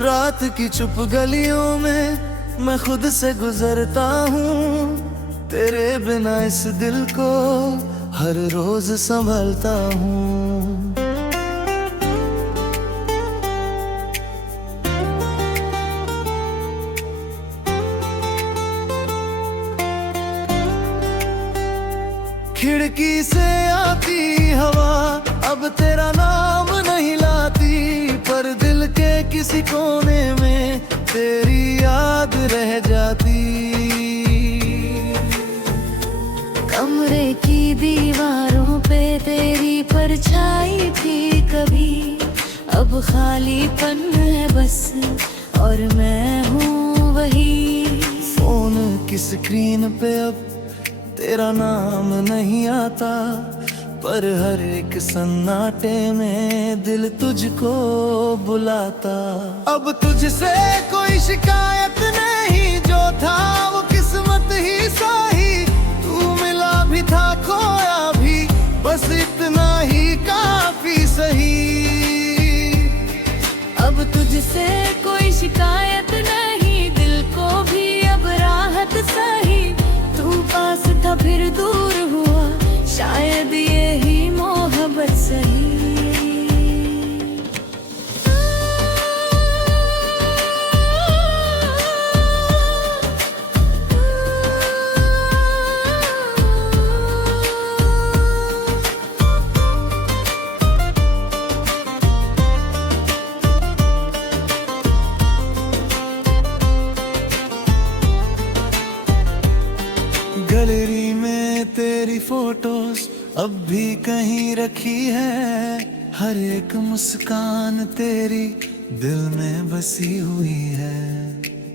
रात की चुप गलियों में मैं खुद से गुजरता हूँ, तेरे बिना इस दिल को हर रोज संभलता हूँ। खिड़की से आती हवा अब तेरा नाम नहीं लाती, पर दिल के किसी कोने में तेरी याद रह जाती। कमरे की दीवारों पे तेरी परछाई थी कभी, अब खालीपन है बस और मैं हूँ वही। फोन की स्क्रीन पे अब तेरा नाम नहीं आता, पर हर एक सन्नाटे में दिल तुझको बुलाता। अब तुझसे कोई शिकायत नहीं, जो था वो किस्मत ही सही। तू मिला भी था खोया भी, बस इतना ही काफी सही। अब तुझसे कोई शिकायत नहीं, दिल को भी अब राहत सही। तू पास था फिर दूर हुआ, शायद यही मोहब्बत सही। गैलरी में तेरी फोटोज अब भी कहीं रखी है, हर एक मुस्कान तेरी दिल में बसी हुई है।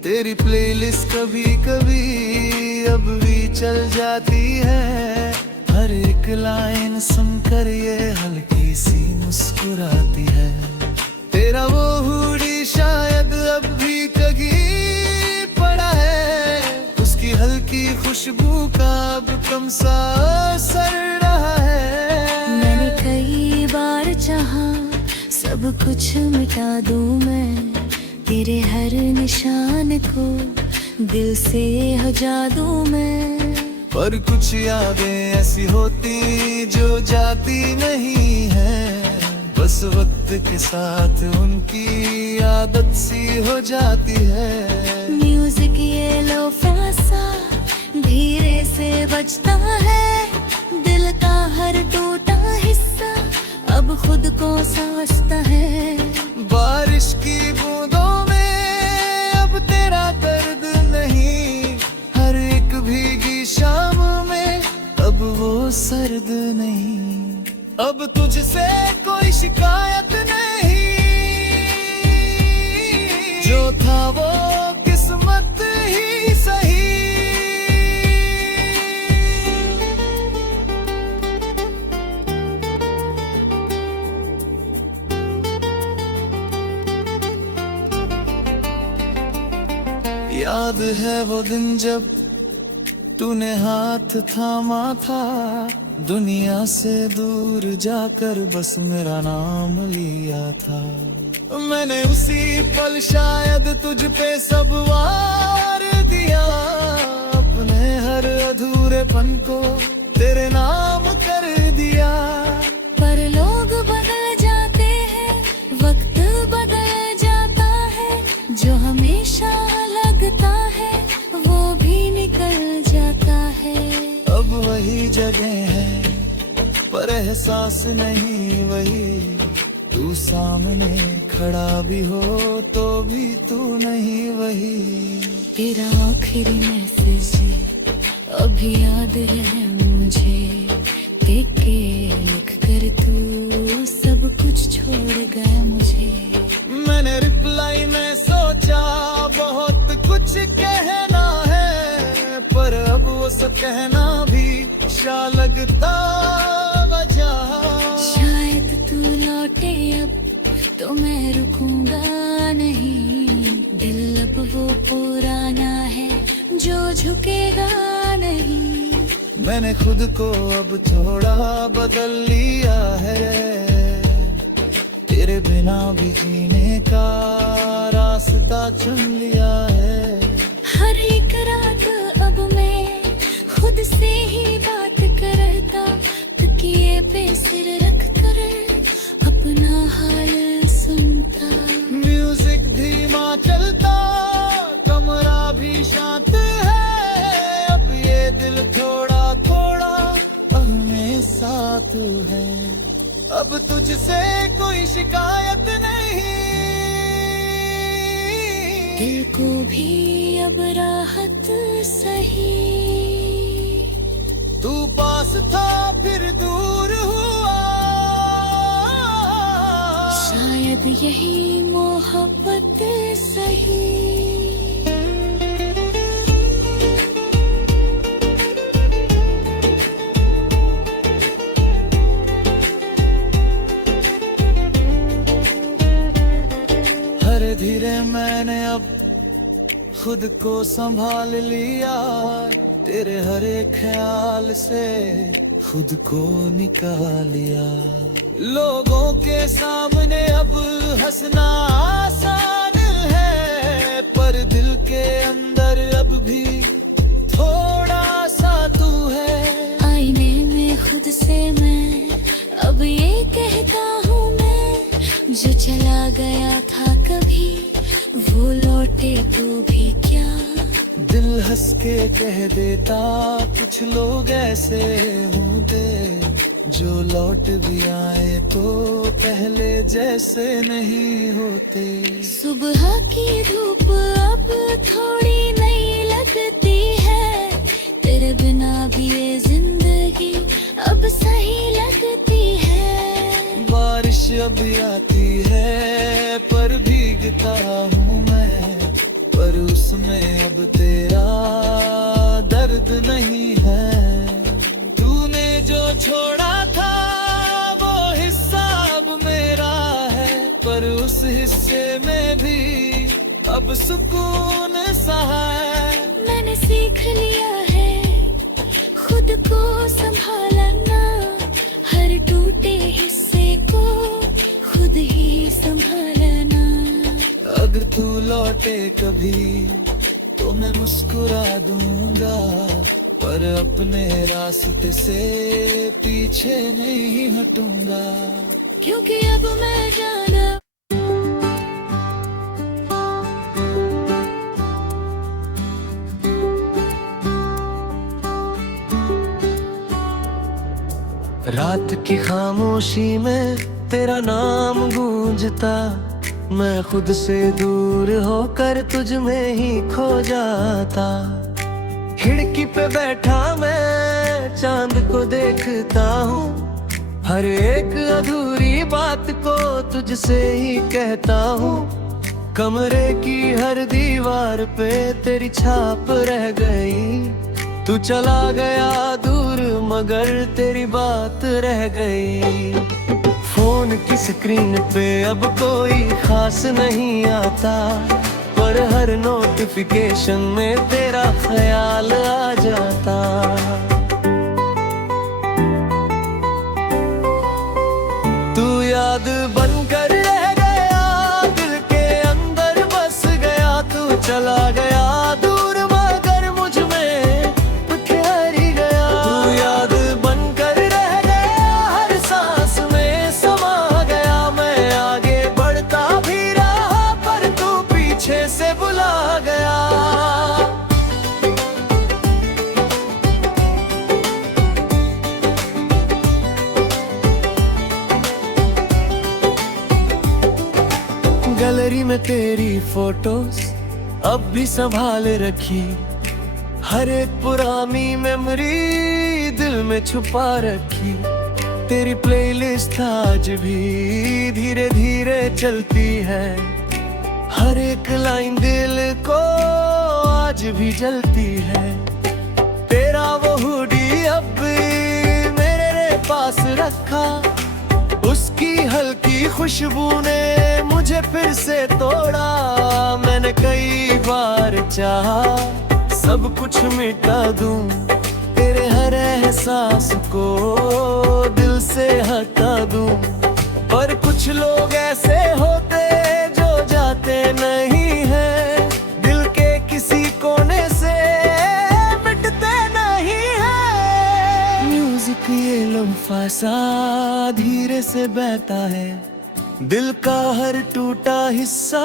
तेरी प्लेलिस्ट कभी कभी अब भी चल जाती है, हर एक लाइन सुनकर ये हल्की सी मुस्कुराती है। तेरा वो हुडी शायद अब भी कहीं पड़ा है, उसकी हल्की खुशबू का अब कम सा असर रहा है। मैंने कई बार चाहा सब कुछ मिटा दूं मैं, तेरे हर निशान को दिल से हजा दूं मैं। पर कुछ यादें ऐसी होती जो जाती नहीं है, बस वक्त के साथ उनकी आदत सी हो जाती है। म्यूजिक ये लो फैसा धीरे से बजता है, दिल का हर टूटा हिस्सा अब खुद को समझता है। बारिश की बूंदों में अब तेरा दर्द नहीं, हर एक भीगी शाम में अब वो सर्द नहीं। अब तुझसे कोई शिकायत नहीं, जो था वो किस्मत ही सही। याद है वो दिन जब तूने हाथ थामा था, दुनिया से दूर जाकर बस मेरा नाम लिया था। मैंने उसी पल शायद तुझ पे सब वार दिया, अपने हर अधूरेपन को तेरे नाम कर दिया। पर लोग बदल जाते हैं, वक्त बदल जाता है, जो हमेशा लगता है वो भी निकल जाता है। अब वही जगह है पर एहसास नहीं वही, तू सामने खड़ा भी हो तो भी तू नहीं वही। तेरा आखिरी मैसेज अभी याद है मुझे, देख के लिख कर तू सब कुछ छोड़ गया मुझे। मैंने रिप्लाई में सोचा बहुत कुछ कहना है, पर अब वो सब कहना भी शा लगता वजह। शायद तू लौटे अब तो मैं रुकूंगा नहीं, दिल अब वो पुराना है जो झुकेगा नहीं। मैंने खुद को अब थोड़ा बदल लिया है, तेरे तेरे बिना भी जीने का रास्ता चुन लिया है। हर एक रात अब मैं खुद से ही बात करता, तकिए पे सिर रख कर अपना हाल सुनता। म्यूजिक धीमा चलता, कमरा भी शांत है। अब ये दिल थोड़ा थोड़ा हमेशा तू है। अब तुझसे कोई शिकायत नहीं, दिल को भी अब राहत सही। तू पास था फिर दूर हुआ, शायद यही मोहब्बत सही। धीरे धीरे मैंने अब खुद को संभाल लिया। तेरे हर एक ख्याल से खुद को निकाल लिया। लोगों के सामने अब हंसना आसान है, पर दिल के अंदर अब भी थोड़ा सा तू है। आईने में खुद से मैं अब ये कहता हूँ, मैं जो चला गया था कभी वो लौटे तो भी क्या। दिल हंस के कह देता कुछ लोग ऐसे होंगे, जो लौट भी आए तो पहले जैसे नहीं होते। सुबह की धूप अब थोड़ी नई लगती है, तेरे बिना भी ये जिंदगी अब सही लगती है। बारिश अब आती है पर भीगता हूँ मैं, पर उसमें अब तेरा दर्द नहीं है। तूने जो छोड़ा था वो हिस्सा अब मेरा है, पर उस हिस्से में भी अब सुकून सा है। मैंने सीख लिया है खुद को संभालना, हर टूटे हिस्से को खुद ही संभालना। अगर तू लौटे कभी तो मैं मुस्कुरा दूंगा, पर अपने रास्ते से पीछे नहीं हटूंगा। क्योंकि अब मैं जाना रात की खामोशी में तेरा नाम गूंजता, मैं खुद से दूर होकर तुझ में ही खो जाता। खिड़की पे बैठा मैं चांद को देखता हूँ, हर एक अधूरी बात को तुझसे ही कहता हूँ। कमरे की हर दीवार पे तेरी छाप रह गई, तू चला गया दूर मगर तेरी बात रह गई। फोन की स्क्रीन पे अब कोई खास नहीं आता, पर हर नोटिफिकेशन में तेरा ख्याल आ जाता। तू याद बनकर रह गया, दिल के अंदर बस गया। तू चला गया दूर मगर मुझ में ठहरी गया। तू याद बनकर रह गया, हर सांस में समा गया। मैं आगे बढ़ता भी रहा पर तू पीछे से बुला गया। गैलरी में तेरी फोटोज अब भी संभाल रखी, हर एक पुरानी मेमोरी दिल में छुपा रखी। तेरी प्लेलिस्ट आज भी धीरे धीरे चलती है, हर एक लाइन दिल को आज भी जलती है। तेरा वो हुडी अब भी मेरे पास रखा, उसकी हल्की खुशबू ने मुझे फिर से तोड़ा। मैंने कई बार चाहा सब कुछ मिटा दूं, तेरे हर एहसास को दिल से हटा दूं, पर कुछ लोग ऐसे में बहता है, दिल का हर टूटा हिस्सा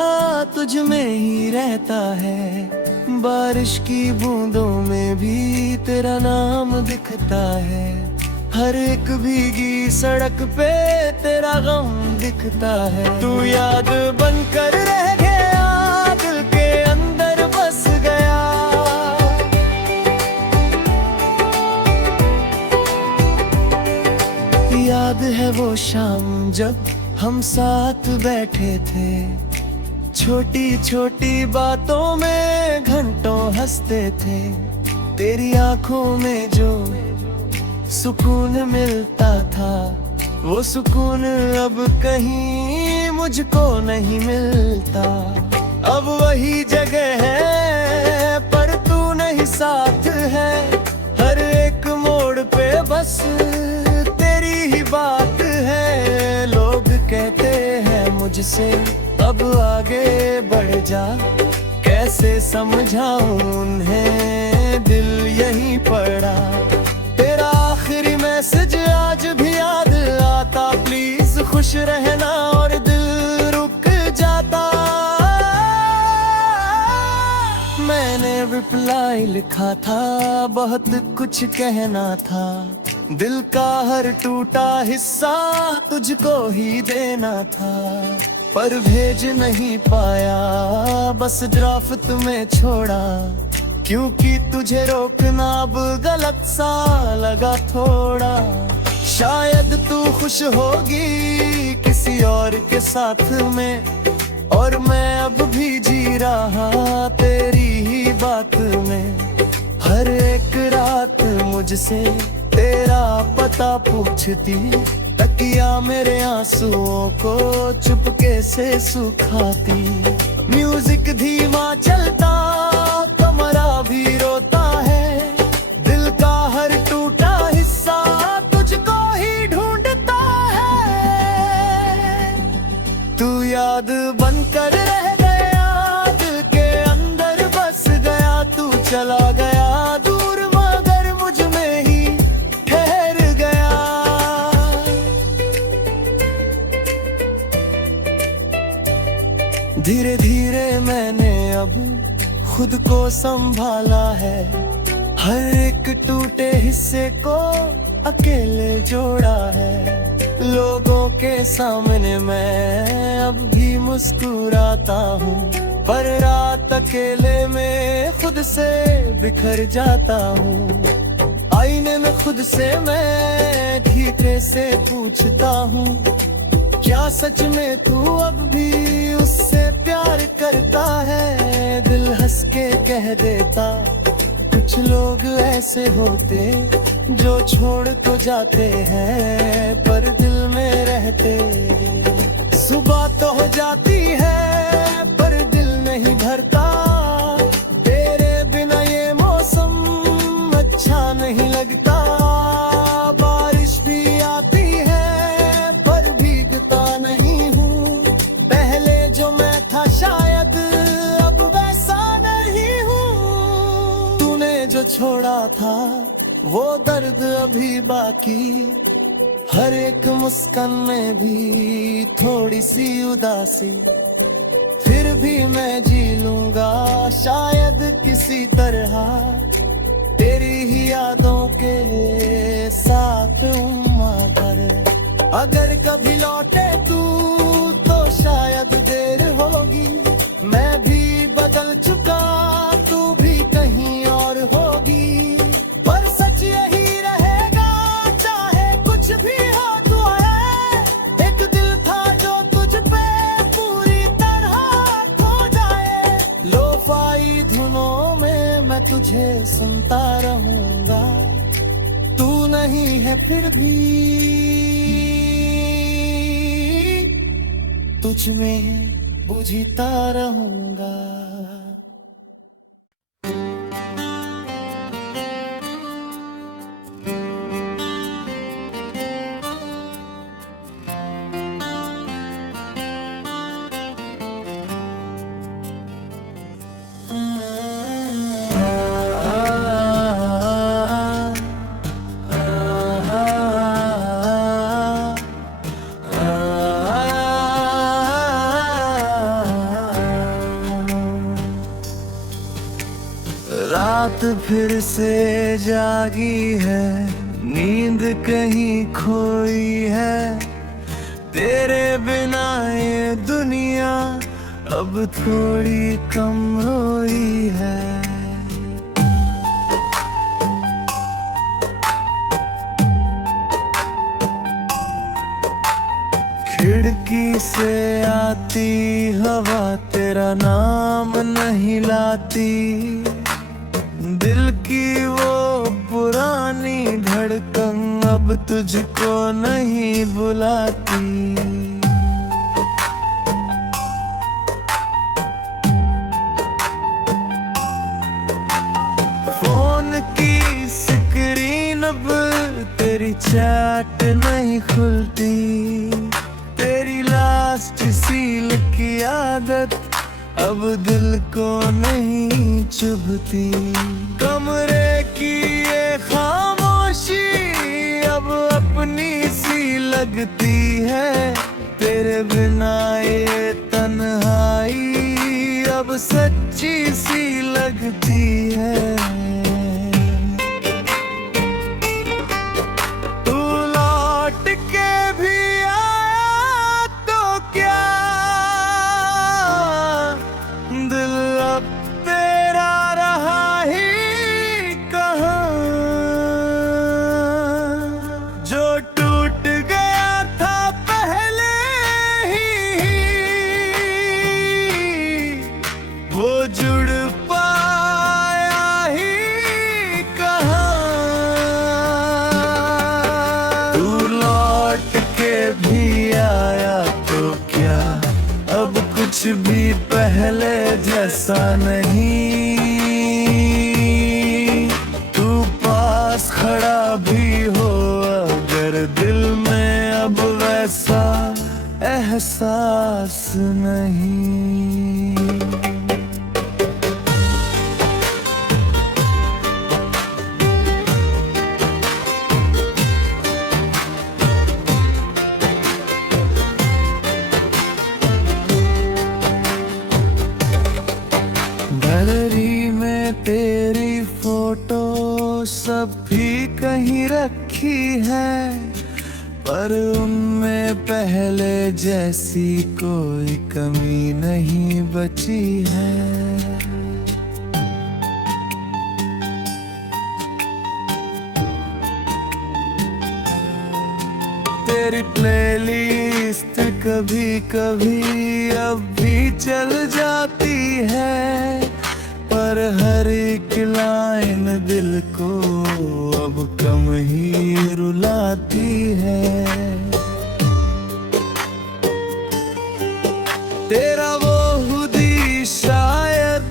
तुझ में ही रहता है। बारिश की बूंदों में भी तेरा नाम दिखता है, हर एक भीगी सड़क पे तेरा गम दिखता है। तू याद बनकर रह गया, दिल के अंदर बस गया। याद है वो शाम जब हम साथ बैठे थे, छोटी छोटी बातों में घंटों हंसते थे। तेरी आंखों में जो सुकून मिलता था, वो सुकून अब कहीं मुझको नहीं मिलता। अब वही जगह है पर तू नहीं साथ है, हर एक मोड़ पे बस तेरी ही बात है। लोग कहते हैं मुझसे अब आगे बढ़ जा, कैसे समझाऊं उन्हें दिल यहीं पड़ा। तेरा आखिरी मैसेज आज भी याद आता, प्लीज खुश रहना, और दिल रुक जाता। मैंने रिप्लाई लिखा था, बहुत कुछ कहना था, दिल का हर टूटा हिस्सा तुझको ही देना था। पर भेज नहीं पाया, बस ड्राफ्ट में छोड़ा, क्योंकि तुझे रोकना अब गलत सा लगा थोड़ा। शायद तू खुश होगी किसी और के साथ में, और मैं अब भी जी रहा तेरी ही बात में। हर एक रात मुझसे तेरा पता पूछती, तकिया मेरे आंसुओं को चुपके से सुखाती। म्यूजिक धीमा चलता, कमरा भी रोता है, दिल का हर टूटा हिस्सा तुझको ही ढूंढता है। तू याद बनकर रह गया, दिल के अंदर बस गया। तू चला गया दूर, मगर मुझ में ही ठहर गया। धीरे धीरे मैंने अब खुद को संभाला है, हर एक टूटे हिस्से को अकेले जोड़ा है। लोगों के सामने मैं अब भी मुस्कुराता हूँ, पर रात अकेले में खुद से बिखर जाता हूँ। आईने में खुद से मैं धीरे से पूछता हूँ, क्या सच में तू अब भी उससे प्यार करता है? दिल हंस के कह देता, कुछ लोग ऐसे होते जो छोड़ तो जाते हैं पर दिल में रहते। सुबह तो हो जाती है पर दिल नहीं भरता, तेरे बिना ये मौसम अच्छा नहीं लगता। बारिश भी आती है पर भीगता नहीं हूँ, पहले जो मैं था शायद अब वैसा नहीं हूँ। तूने जो छोड़ा था वो दर्द अभी बाकी, हर एक मुस्कान में भी थोड़ी सी उदासी। फिर भी मैं जी लूंगा शायद किसी तरह, तेरी ही यादों के साथ उम्र। अगर कभी लौटे तू तो शायद देर होगी, मैं भी बदल चुका तू भी कहीं और होगी। पर सच यही रहेगा चाहे कुछ भी हो तू है, एक दिल था जो तुझ पे पूरी तरह खो जाए। लोफाई धुनों में मैं तुझे सुनता रहूंगा, तू नहीं है फिर भी तुझ में बुझता रहूंगा। रात फिर से जागी है, नींद कहीं खोई है। तेरे बिना ये दुनिया अब थोड़ी कम रोई है। खिड़की से आती हवा तेरा नाम नहीं लाती, दिल की वो पुरानी धड़कन अब तुझको नहीं बुलाती। फोन की स्क्रीन अब तेरी चैट नहीं खुलती, तेरी लास्ट सील की आदत अब दिल को नहीं चुभती। कमरे की ये खामोशी अब अपनी सी लगती है, तेरे बिना ये तन्हाई अब सच्ची सी लगती है। तू लौट के भी आया तो क्या, दिल अब तेरा रहा ही कहाँ। जो टूट गया था पहले ही वो जुड़ पाया ही कहाँ। तू लौट के भी आया तो क्या, अब कुछ भी पहले जैसा नहीं। तू पास खड़ा भी हो अगर दिल में अब वैसा एहसास नहीं। गैलरी में तेरी फोटो सब भी कहीं रखी है, पर उनमें पहले जैसी कोई कमी नहीं बची है। तेरी प्लेलिस्ट कभी कभी अब भी चल जाती है, पर हर एक लाइन दिल को अब कम ही रुलाती है। तेरा वो हुदी शायद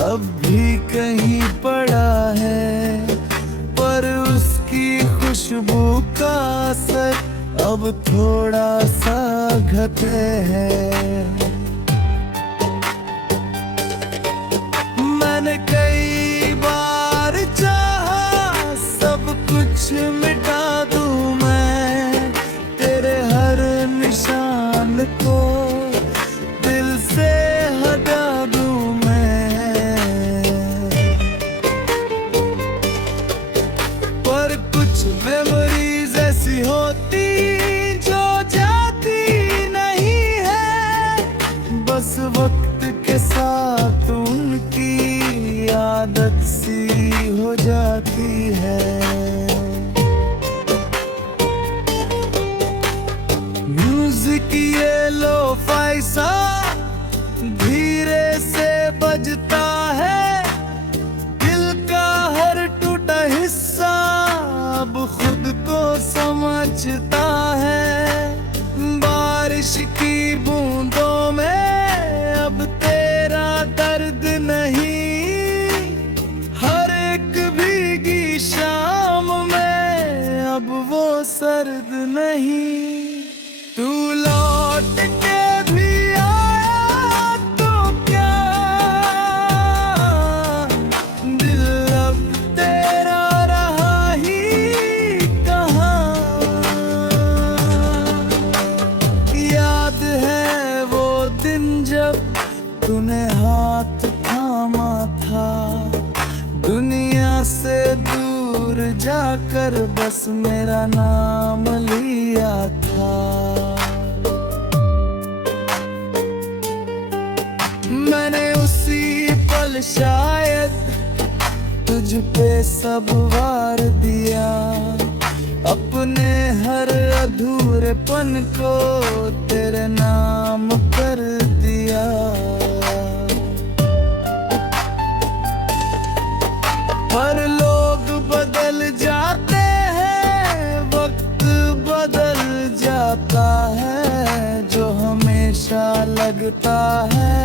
अब भी कहीं पड़ा है, पर उसकी खुशबू का असर अब थोड़ा सा घटे है। मैंने कई बार चाहा सब कुछ मिटा दूं मैं, तेरे हर निशान को दिल से हटा दूं मैं, पर कुछ मेमोरीज ऐसी होती जो जाती नहीं है। बस वक्त के साथ उनकी आदत सी हो जाती है। म्यूजिक ये लो फाइसा धीरे से बजता है, दिल का हर टूटा हिस्सा अब खुद को समझता है। बारिश की बूंदों में अब तेरा दर्द नहीं, हर एक भीगी शाम में अब वो सर्द नहीं। तू लौट के भी आया तो क्या, दिल अब तेरा रहा ही कहाँ। याद है वो दिन जब तूने हाथ थामा था, दूर जाकर बस मेरा नाम लिया था। मैंने उसी पल शायद तुझ पे सब वार दिया, अपने हर अधूरेपन को तेरे नाम कर दिया। पर लोग बदल जाते हैं, वक्त बदल जाता है, जो हमेशा लगता है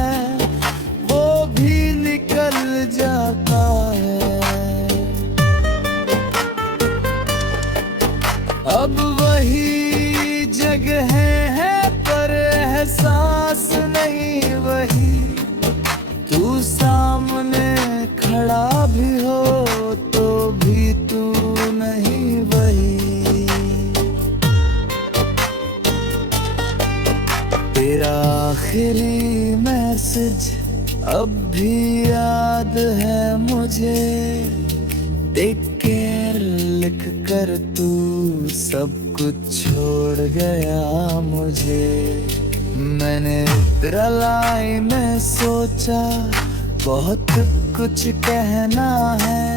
वो भी निकल जाता है। अब वही जगह है पर एहसास नहीं वही, तू सामने खड़ा भी हो तो भी तू नहीं वही। तेरा आखिरी मैसेज अब भी याद है मुझे, टेक केयर लिख कर तू सब कुछ छोड़ गया मुझे। मैंने तेरा लाई में सोचा बहुत कुछ कहना है,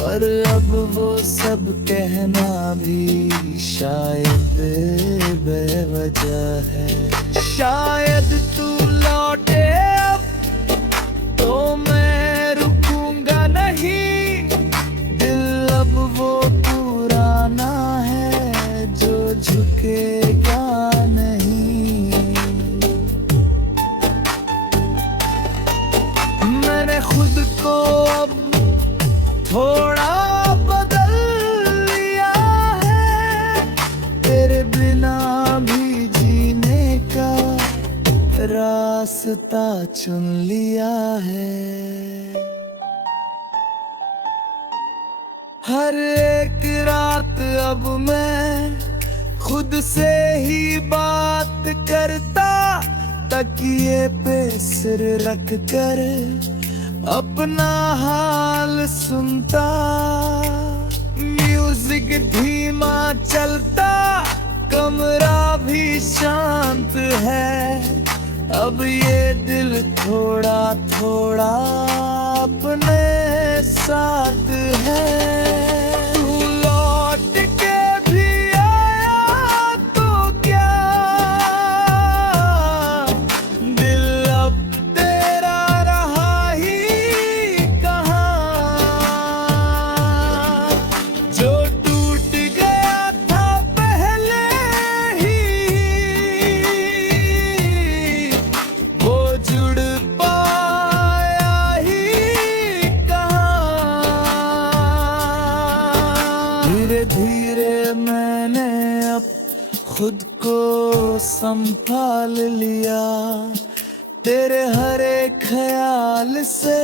पर अब वो सब कहना भी शायद बेवजह है। शायद तू लौटे अब तो मैं रुकूंगा नहीं, दिल अब वो पुराना है जो झुकेगा नहीं। मैंने खुद को अब थोड़ा बदल लिया है, तेरे बिना भी जीने का रास्ता चुन लिया है। हर एक रात अब मैं खुद से ही बात करता, तकिए पे सिर रख कर अपना हाल सुनता। म्यूजिक धीमा चलता, कमरा भी शांत है, अब ये दिल थोड़ा थोड़ा अपने साथ है। तू लौट के भी आया तो क्या, दिल अब तेरा रहा ही कहाँ। जो टूट गया था पहले ही, वो जुड़ पाया ही कहाँ। धीरे धीरे मैंने अब खुद को संभाल लिया, तेरे हर एक ख्याल से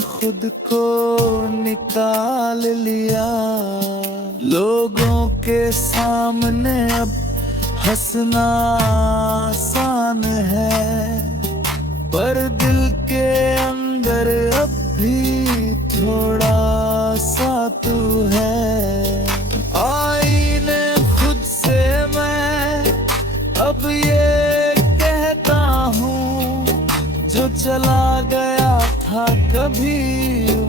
खुद को निकाल लिया। लोगों के सामने अब हंसना आसान है, पर दिल के अंदर अब भी थोड़ा सा तू है। आईने खुद से मैं अब ये कहता हूँ, जो चला गया था कभी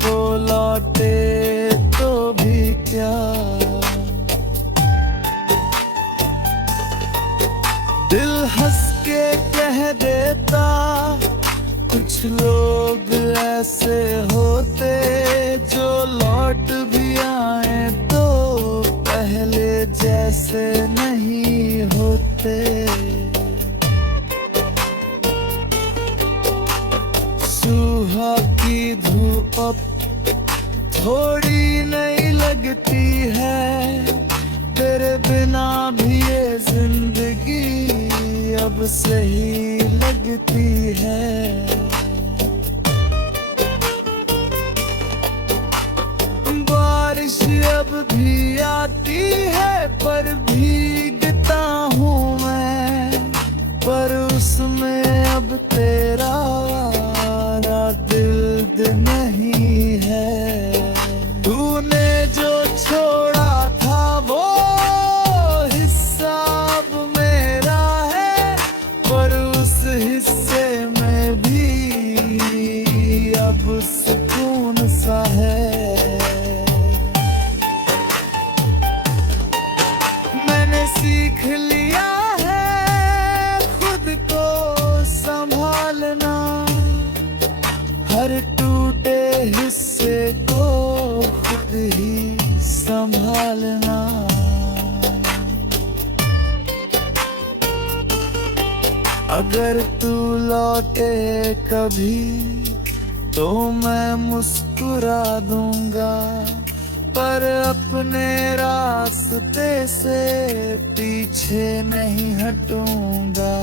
वो लौटे तो भी क्या। दिल हंस के कह देता, कुछ लोग ऐसे होते जो लौट भी आए तो पहले जैसे नहीं होते। सुबह की धूप अब थोड़ी नहीं लगती है, तेरे बिना भी ये जिंदगी अब सही लगती है। बारिश अब भी आती है पर भीगता हूँ मैं, पर उसमें अब तेरा दिल नहीं है। तूने जो हर टूटे हिस्से को खुद ही संभालना। अगर तू लौटे कभी तो मैं मुस्कुरा दूंगा, पर अपने रास्ते से पीछे नहीं हटूंगा।